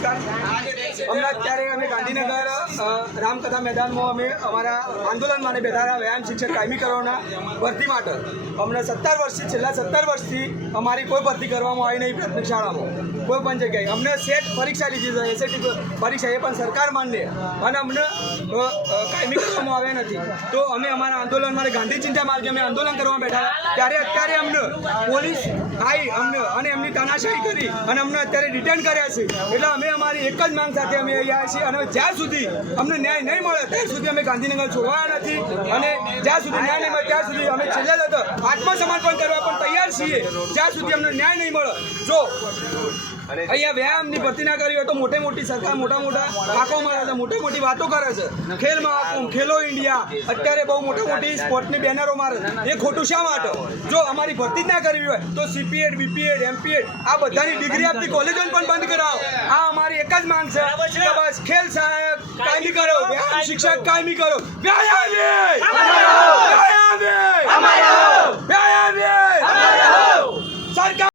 નમસ્કાર. હમણાં અત્યારે અમે ગાંધીનગર રામકથા મેદાનમાં અમે અમારા આંદોલન માટે બેઠા રહ્યા વ્યાયામ શિક્ષક કાયમી કરવાના ભરતી માટે. હમણાં 17 વર્ષથી છેલ્લા 17 વર્ષથી અમારી કોઈ ભરતી કરવામાં આવી નહીં પ્રાથમિક શાળામાં કોઈ પણ જગ્યાએ. અમને સેટ પરીક્ષા લીધી છે, એસએટી પરીક્ષા, એ પણ સરકાર માન્ય, અને અમને કાયમી કરવામાં આવ્યા નથી. તો અમે અમારા આંદોલન માટે ગાંધી ચિંતા માર્ગે અમે આંદોલન કરવા બેઠા ત્યારે અત્યારે અમને પોલીસ આવી અમને અને એમની તાનાશાહી કરી અને અમને અત્યારે રિટર્ન કર્યા છે. એટલે અમે અમારી એક જ માંગ સાથે અમે અહીંયા છીએ અને જ્યાં સુધી અમને ન્યાય નહીં મળે ત્યાં સુધી અમે ગાંધીનગર છોડવાના નથી, અને જ્યાં સુધી ન્યાય નહીં મળે ત્યાં સુધી અમે છેલ્લે તો આત્મસમર્પણ કરવા પણ તૈયાર છીએ જ્યાં સુધી અમને ન્યાય નહીં મળે. જો અહીંયા વ્યાયામની ભરતી ના કરી હોય તો મોટી મોટી સરકાર મોટા આંખો મારે છે, મોટી મોટી વાતો કરે છે. ખેલ મહાકુંભ, ખેલો ઇન્ડિયા, અત્યારે બહુ મોટી સ્પોર્ટની બેનરો મારે. એ ખોટું શા માટે? જો અમારી ભરતી જ ના કરવી હોય તો સીપીએડ, બીપીએડ, એમપીએડ આ બધાની ડિગ્રી આપતી કોલેજો પણ બંધ કરાવો. આ અમારી એક જ માંગ છે કે બસ ખેલ સહાયક કાયમી કરો, વ્યાયામ શિક્ષક કાયમી કરો. વ્યાયામ